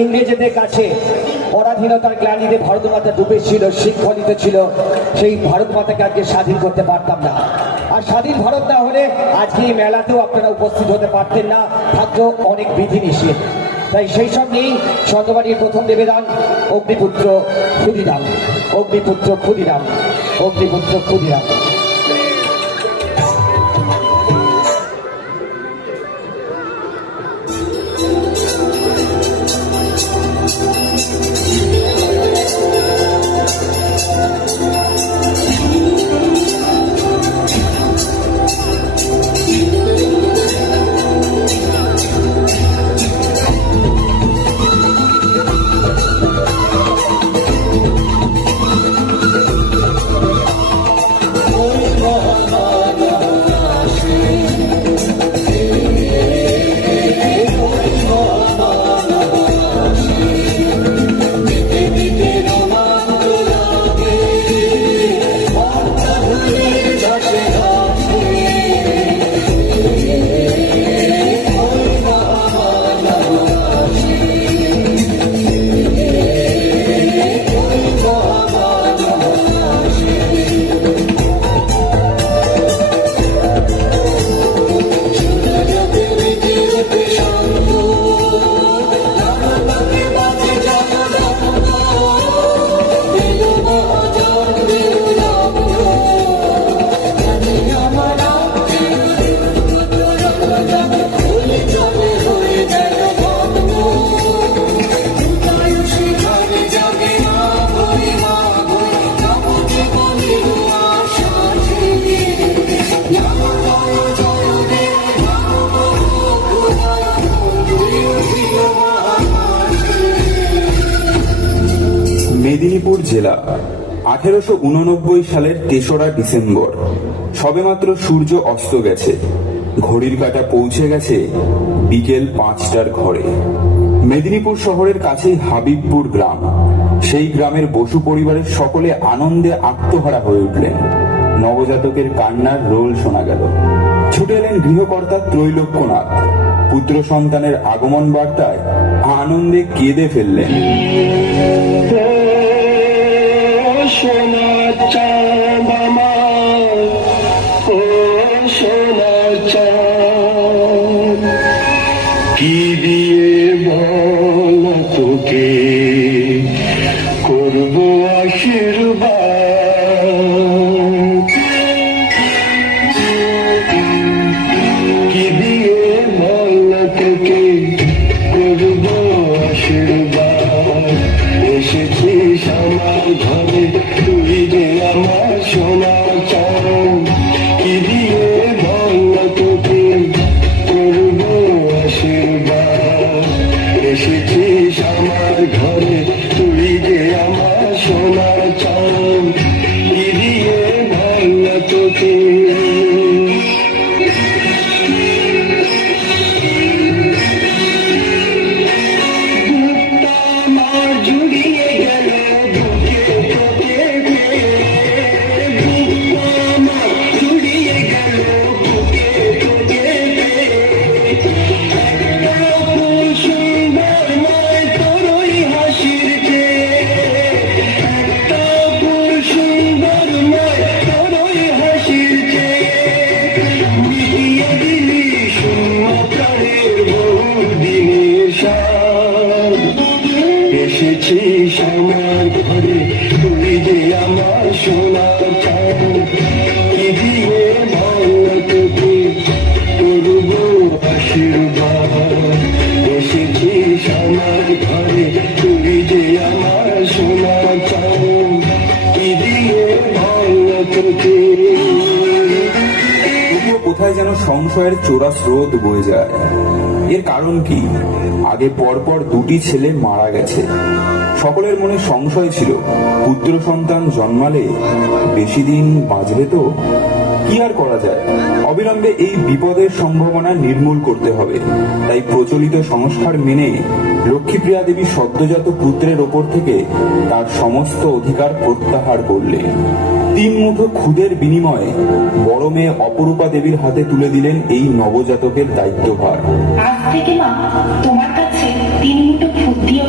ইংরেজদের কাছে পরাধীনতার গ্লানিতে ভারত মাতা ডুবেছিল, শিক্ষিত ছিল। সেই ভারত মাতাকে আজকে স্বাধীন করতে পারতাম না। আর স্বাধীন ভারত না হলে আজকে এই মেলাতেও আপনারা উপস্থিত হতে পারতেন না, থাকতো অনেক বিধিনিষেধ। তাই সেই সব নিয়েই চন্দ্রবাড়ির প্রথম নিবেদন অগ্নিপুত্র ক্ষুদিরাম, অগ্নিপুত্র ক্ষুদিরাম, অগ্নিপুত্র ক্ষুদিরাম। মেদিনীপুর জেলা 1889 সালের 3রা ডিসেম্বর। সবেমাত্র সূর্য অস্ত গেছে, ঘড়ির কাঁটা পৌঁছে গেছে বিকেল 5টার ঘরে। মেদিনীপুর শহরের কাছেই হাবিবপুর গ্রাম। সেই গ্রামের বসু পরিবারের সকলে আনন্দে আত্মহারা হয়ে উঠলেন। নবজাতকের কান্নার রোল শোনা গেল। ছুটে এলেন গৃহকর্তা ত্রৈলোক্যনাথ। পুত্র সন্তানের আগমন বার্তায় আনন্দে কেঁদে ফেললেন। সোনা চাঁদ আমার, ও সোনা চাঁদ, কি দিয়ে বল তোকে করব আশীর্বাদ, কি দিয়ে বল তোকে করব আশীর্বাদ। এসেছিস আমার ঘরে তুই যে আমার সোনা চাঁদ, কি দিয়ে বল তোকে করব আশীর্বাদ। এসেছিস আমার ঘরে তুই যে আমার সোনা চাঁদ, কি দিয়ে বল তোকে। এসেছিস আমার ঘরে তুই যে আমার সোনা চাঁদ, কি দিয়ে বল তোকে করব আশীর্বাদ। এসেছিস আমার ঘরে তুই যে আমার সোনা চাঁদ, কি দিয়ে বল তোকে। কোথায় যেন সংশয়ের চোরা স্রোত বয়ে যায়। এর কারণ কি? আগে পরপর 2টি ছেলে মারা গেছে। সকলের মনে সংশয় ছিল, পুত্র সন্তান জন্মালে বেশি দিন বাঁচবে তো? কি আর করা যায়, অবিলম্বে এই বিপদের সম্ভাবনা নির্মূল করতে হবে। তাই প্রচলিত সংস্কার মেনে লক্ষ্মীপ্রিয়া দেবী সদ্যজাত পুত্রের ওপর থেকে তার সমস্ত অধিকার প্রত্যাহার করলেন। 3 মুঠো খুদের বিনিময়ে বড় মেয়ে অপরূপা দেবীর হাতে তুলে দিলেন এই নবজাতকের দায়িত্বভার। আজ থেকে মা তোমার কাছে 3 মুঠো খুদ দিয়ে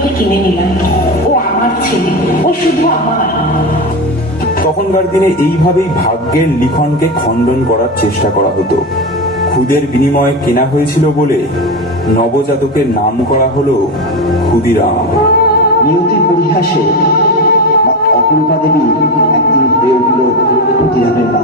তখনকার দিনে এইভাবেই ভাগ্যের লিখনকে খণ্ডন করার চেষ্টা করা হতো। খুদের বিনিময়ে কেনা হয়েছিল বলে নবজাতকের নাম করা হলো ক্ষুদিরাম। নিয়তির পরিহাসে অপরূপা দেবী একদিন হয়ে উঠল ক্ষুদিরামের মা।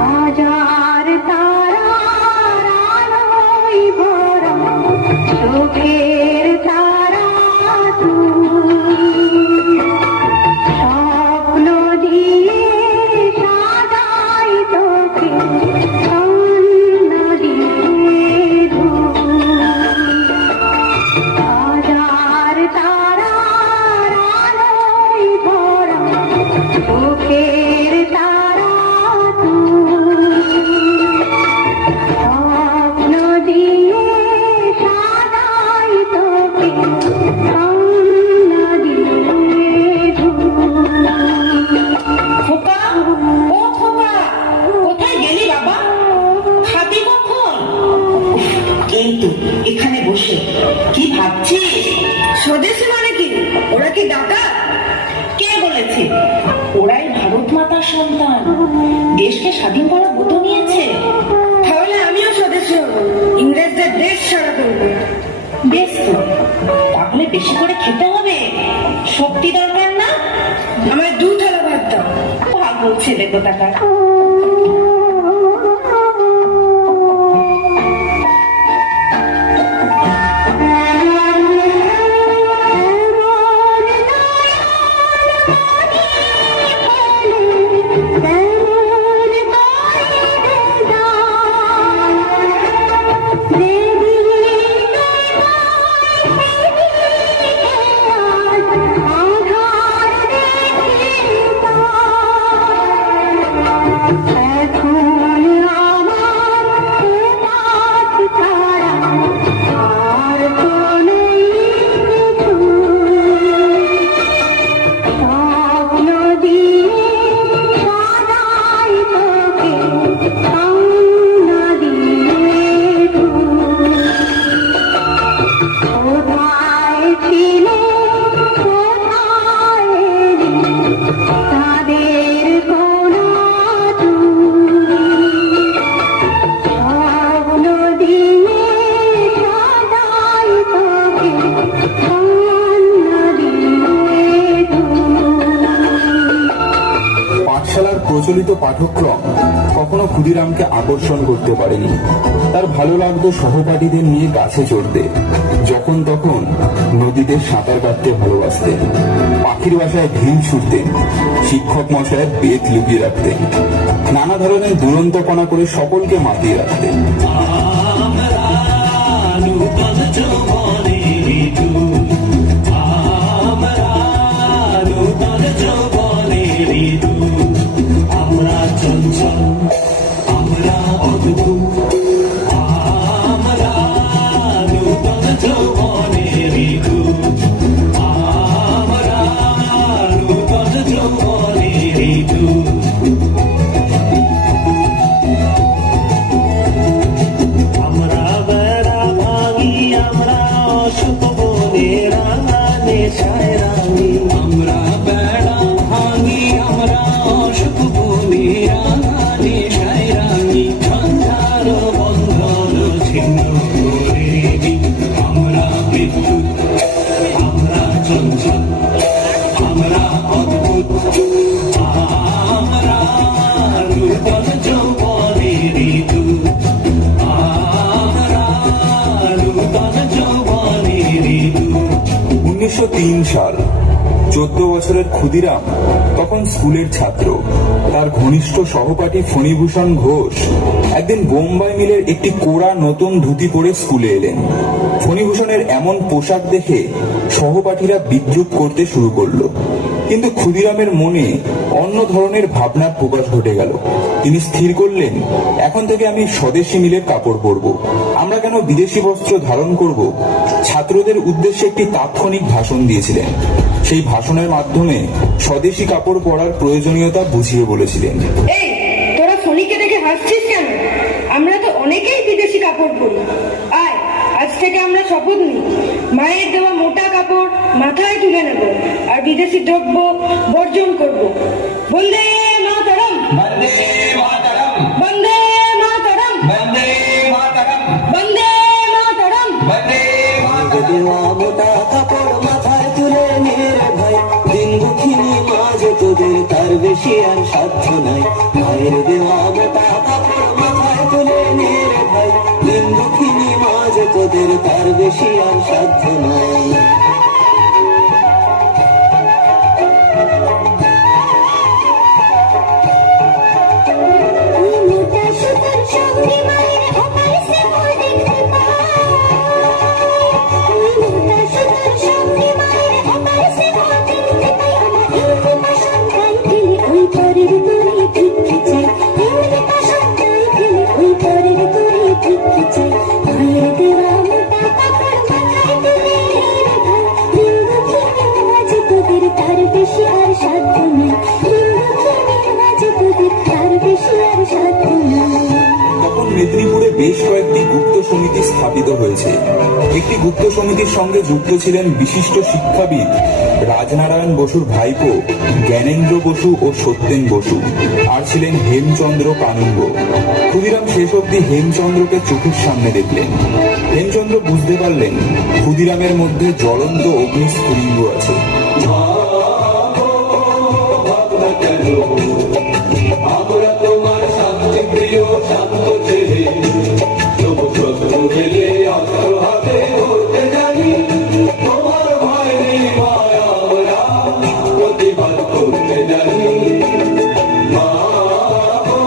হাজার তারার আলোয় ভরা চোখের তারা তুই, স্বপ্ন দিয়ে সাজাই তোকে স্বর্ণ দিয়ে ধুই। হাজার তারার আলোয় ভরা চোখের তারা তুই, স্বপ্ন দিয়ে সাজাই তোকে স্বর্ণ দিয়ে ধুই। খোকা, ও খোকা, কোথায় গেলি বাবা? খাবি কখন? এই তো এখানে বসে। কি ভাবছিস? স্বদেশী মানে কি? ওরা কি ডাকাত? কে বলেছে? ওরাই ভারত মাতার সন্তান, দেশকে স্বাধীন করার ব্রত নিয়েছে। তাহলে আমিও স্বদেশী হব, ইংরেজদের দেশ ছাড়া করবো। বেশ তো, তাহলে বেশি করে খেতে হবে। শক্তি দরকার না? আমার 2 থালা ভাত দাও। পাগল ছেলে কোথাকার। পাঠশালার প্রচলিত পাঠ্যক্রম কখনো ক্ষুদিরামকে আকর্ষণ করতে পারেনি। তার ভালো লাগতো সহপাঠীদের নিয়ে গাছে চড়তে, যখন তখন নদীতে সাঁতার কাটতে ভালোবাসতেন, পাখির বাসায় ঢিল ছুটতেন, শিক্ষক মশায়ের পেট লুকিয়ে রাখতেন, নানা ধরনের দুরন্তপনা করে সকলকে মাতিয়ে রাখতেন। আমরা চঞ্চল, আমরা অদ্ভুত, আমরা নূতন যৌবনের দূত, আমরা নূতন যৌবনের দূত। আমরা বেড়া ভাঙি, আমরা অশুভ বনের নেশায় রাঙি। আমরা বেড়া ভাঙি, আমরা অশুভ বনের নেশায় রাঙি। সন্ধ্যার বন্ধন ছিন্ন করে দিই। আমরা বিদ্যুৎ, আমরা চঞ্চল, আমরা অদ্ভুত, আমরা নূতন যৌবনের দূত, আমরা নূতন যৌবনের দূত। 1903 সাল, 14 বছরের ক্ষুদিরাম তখন স্কুলের ছাত্র। তার ঘনিষ্ঠ সহপাঠী ফণীভূষণ ঘোষ একদিন বোম্বাই মিলের একটি কোরা নতুন ধুতি পরে স্কুলে এলেন। ফণীভূষণের এমন পোশাক দেখে সহপাঠীরা বিদ্রুপ করতে শুরু করলো, কিন্তু ক্ষুদিরামের মনে অন্য ধরনের ভাবনার প্রকাশ ঘটে গেল। তিনি স্থির করলেন, এখন থেকে আমি স্বদেশি মিলের কাপড় পরব। আমরা কেন বিদেশি বস্ত্র ধারণ করব? ছাত্রদের উদ্দেশ্যে একটি তাৎক্ষণিক ভাষণ দিয়েছিলেন। সেই ভাষণের মাধ্যমে স্বদেশি কাপড় পরার প্রয়োজনীয়তা বুঝিয়ে বলেছিলেন। এই তোরা ফণিকে দেখে হাসছিস কেন? আমরা তো অনেকেই বিদেশি কাপড় পরি। আয়, আজ থেকে আমরা শপথ নিই, মায়ের দেওয়া মোটা কাপড় মাথায় তুলে নেব আর বিদেশি দ্রব্য বর্জন করব। বন্দে মাতরম, বন্দে মাতরম, বন্দে মাতরম, বন্দে মাতরম, বন্দে মাতরম। বন্দে মাতরম। দেওয়া মোটা কাপড় মাথায় তুলে নিয়ে রে ভাই, দিন দুঃখিনী মাঝ তোদের তার বেশি আর সাধ্য নাই। মায়ের দেওয়া মোটা কাপড় মাথায় তুলে নিয়ে রে ভাই, দিন দুঃখিনী মাঝ তোদের তার বেশি আর সাধ্য নাই। মোটা সুতার সঙ্গে মায়ের ওপারে সে ফুল দেখতে পাই। মোটা সুতার সঙ্গে মায়ের ওপারে সে ফুল দেখতে পাই। আমার ইংরেজি সন্তান ফেলে ওই পরের দূরে ভিক্ষে চাই। ইংরেজি সন্তান ফেলে ওই পরের দূরে ভিক্ষে চাই। মায়ের দেওয়া মোটা কাপড় মাথায় তুলে রে ভাই, দিন দুঃখিনী মাঝে তোদের তার বেশি আর সাধ্য নেই। দিন দুঃখিনী মাঝে তোদের তার বেশি আর সাধ্য নেই। তখন মেদিনীপুরে বেশ কয়েকটি গুপ্ত সমিতি স্থাপিত হয়েছে। একটি গুপ্ত সমিতির সঙ্গে যুক্ত ছিলেন বিশিষ্ট শিক্ষাবিদ রাজনারায়ণ বসুর ভাইপো জ্ঞানেন্দ্র বসু ও সত্যেন বসু, আর ছিলেন হেমচন্দ্র কানুঙ্গ। ক্ষুদিরাম শেষ অবধি হেমচন্দ্রকে চোখের সামনে দেখলেন। হেমচন্দ্র বুঝতে পারলেন ক্ষুদিরামের মধ্যে জ্বলন্ত অগ্নিস্ফুলিঙ্গ আছে। আমরা তোমার শান্তি প্রিয় শান্ত ছেলে, তবু শত্রু গেলে অস্ত্র হাতে ধরতে জানি। তোমার ভয় নেই মায়া, আমরা প্রতিবাদ করতে জানি। মা গো,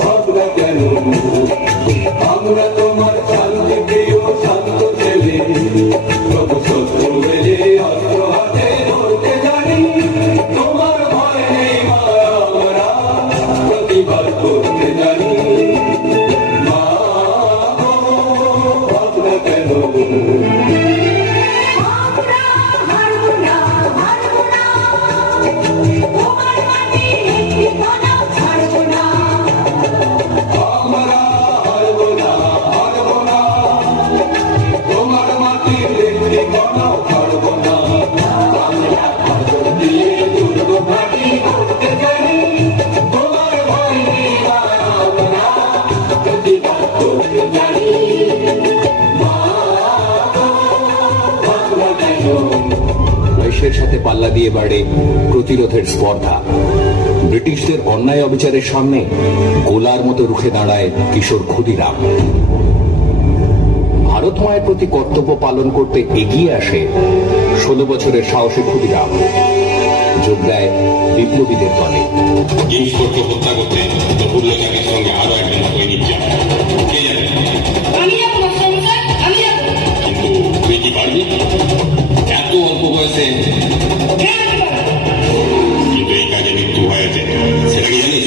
ভাবনা কেন? আমরা তোমার শান্তি প্রিয় শান্ত ছেলে, তবু শত্রু গেলে অস্ত্র হাতে ধরতে জানি। তোমার ভয় নেই মায়া, আমরা প্রতিবাদ করতে জানি। মা গো, ভাবনা কেন? আমরা হারবো না, হারবো না, তোমার মাটির একটি কণাও ছাড়বো না। আমরা হারবো না, হারবো না, তোমার মাটির একটি কণাও ছাড়বো না। আমরা পাথর দিয়ে দুর্গ ঘাঁটি করতে জানি। তোমার ভয় নেই মায়া, আমরা প্রতিবাদ করতে জানি। মা গো, ভাবনা কেন? বয়সের সাথে পাল্লা দিয়ে বাড়ে প্রতিরোধের স্পর্ধা। ব্রিটিশদের অন্যায় অবিচারের সামনে গোলার মতো রুখে দাঁড়ায় কিশোর ক্ষুদিরাম। ভারত মায়ের প্রতি কর্তব্য পালন করতে এগিয়ে আসে 16 বছরের সাহসী ক্ষুদিরাম। যোগ দেয় বিপ্লবীদের দলে। জিনিসপত্র হত্যা করতে প্রফুল্লতাকে সঙ্গে আরো একজন সৈনিক যায়। কে জানে, আমি যাবো মাস্টার মশাই, আমি যাবো। কিন্তু তুই কি পারবি? এত অল্প বয়সে হ্যাঁ, আমি পারবো। কিন্তু এই কাজে মৃত্যু হয়েছে, সেটা কি জানিস?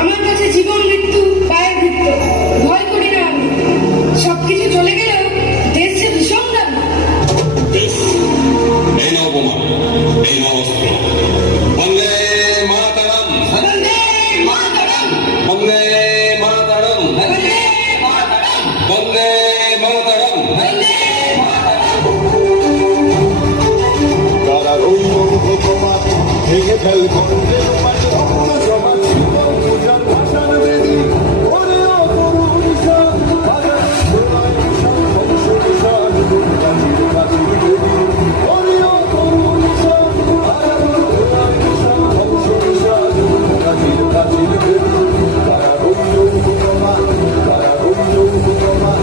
আমার কাছে জীবন মৃত্যু পায়ের বৃত্ত, ভয় করি না আমি। সবকিছু চলে গেলেও দেশ যে ভীষণ দামি। বেশ, এই নাও বোমা, এই নাও অস্ত্র। বন্দে মাতরম, বন্দে মাতরম, বন্দে মাতরম, বন্দে মাতরম, বন্দে মাতরম। বন্দে তারা রৌদ্র তোমার ভেঙে ফেল গন্ধের মাঝে রক্ত জমা জীবন পূজার ভাষার বেদি। ওরে ও তরুণ ঈশান, বাজার ছোড়ায় ঈশান, বংশ ঈশান, দুর্গাজির কাজির বেদি। ওরে ও তরুণ ঈশান, বাজার ছোড়ায় ঈশান, বংশ ঈশান, দুর্গাজির কাজির বেদি। তারা রৌদ্র তোমার, তারা রৌদ্র তোমার।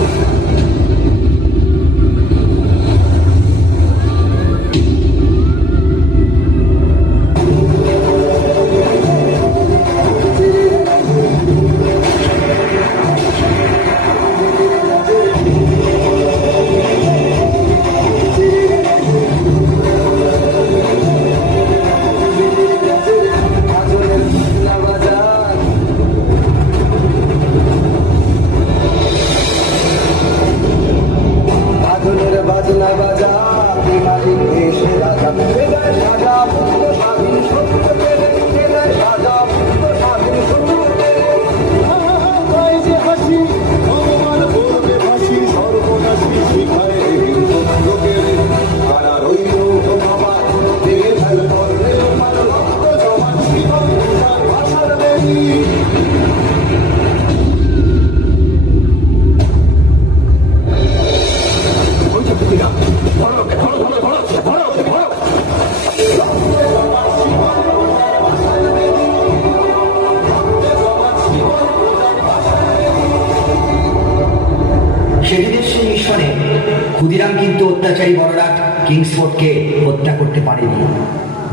ক্ষুদিরাম কিন্তু অত্যাচারী বড়রাট কিংসফোর্ডকে হত্যা করতে পারেনি।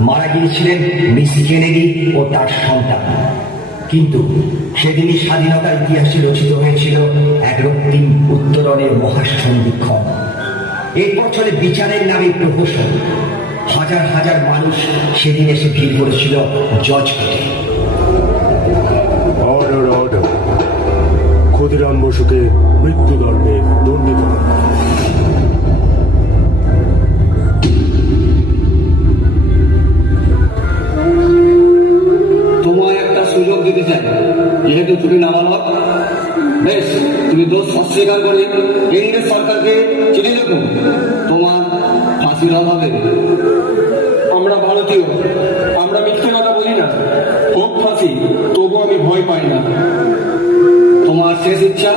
মারা গিয়েছিলেন মিস কেনেডি ও তার সন্তান। কিন্তু সেদিনই স্বাধীনতার ইতিহাসে রচিত হয়েছিল এক রক্তিম উত্তরণের মহাসন্ধিক্ষণ। এরপর চলে বিচারের নামে প্রহসন। হাজার হাজার মানুষ সেদিন এসে ভিড় করেছিল জজ কোর্টে। অর্ডার অর্ডার, ক্ষুদিরাম বসুকে মৃত্যুদণ্ডে দণ্ডিত করা। তোমায় একটা সুযোগ দিতে চাই, যেহেতু তুমি নাবালক। বেশ, তুমি দোষ অস্বীকার করে ইংরেজ সরকারকে চিঠি লেখো, তোমার ফাঁসির হবে। আমরা ভারতীয়, আমরা মিথ্যে কথা বলি না। হোক ফাঁসি, তবু আমি ভয় পাই না। তোমার শেষ ইচ্ছা?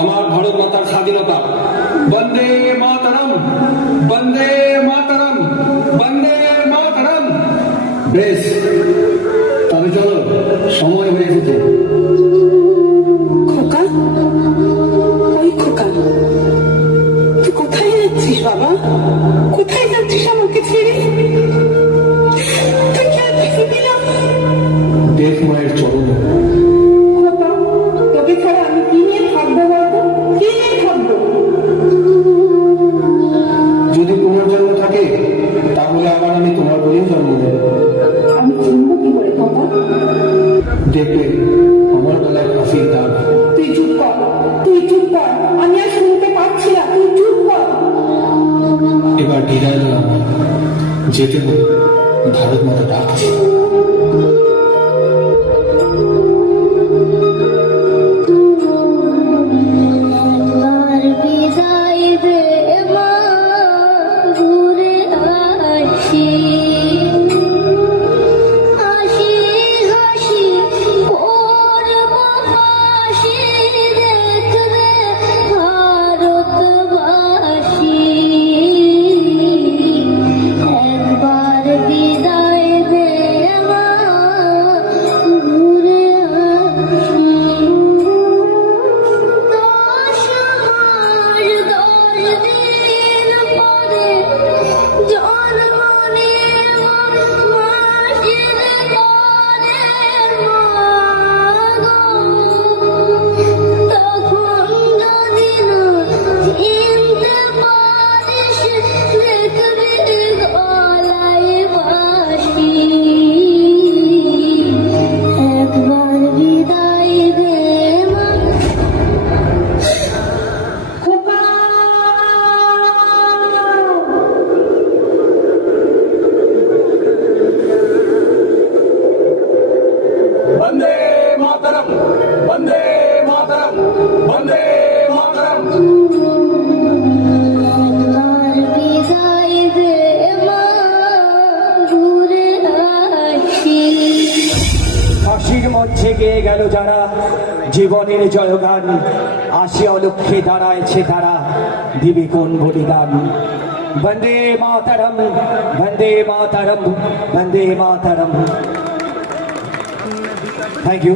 আমার ভারত মাতার স্বাধীনতা। বন্দে মাতরম, বন্দে মাতরম, বন্দে মাতরম। বেশ, তবে চলো, সময় হয়ে এসেছে। খোকা, ওই খোকা, তুই কোথায় যাচ্ছিস বাবা? কোথায় যাচ্ছিস আমাকে ছেড়ে? তুই আর ফিরবি না? দেখ মায়ের চরণ। খোকা, তোকে ছাড়া আমি কি নিয়ে থাকবো বলতো? কি নিয়ে থাকবো? যদি তোমার জন্ম থাকে, তাহলে আবার আমি তোমার বলেই জন্ম দেব। আমি চিনবো কি করে খোকা? দেখবে আমার গলায় ফাঁসির দাগ। তুই চুপ কর, তুই চুপ কর, আমি আর শুনতে পারছি না, তুই চুপ কর। এবার বিদায় নেই আমার, যেতে হবে, ভারত মাতা ডাকছে। একবার বিদায় দে মা, ঘুরে আসি। হাসি হাসি করব হাসি, দেখবে ভারতবাসী। একবার বিদায় দে মা, ঘুরে আসি। 10 দিন পরে জন্ম নেব মাসির কোলে মা গো। তখন যদি না চিনতে পারিস, দেখবি গলায় বাঁশি। একবার বিদায় দে মা। বন্দে মাতরম, বন্দে মাতরম, বন্দে মাতরম। একবার বিদায় দে মা, ঘুরে আসি। ফাঁসির মঞ্চে গেয়ে গেল যারা জীবনের জয়গান, আসি অলক্ষ্যে দাঁড়ায়ছে তারা, দিবে কোন বলিদান। বন্দে মাতরম, বন্দে মাতরম, বন্দে মাতরম। Thank you.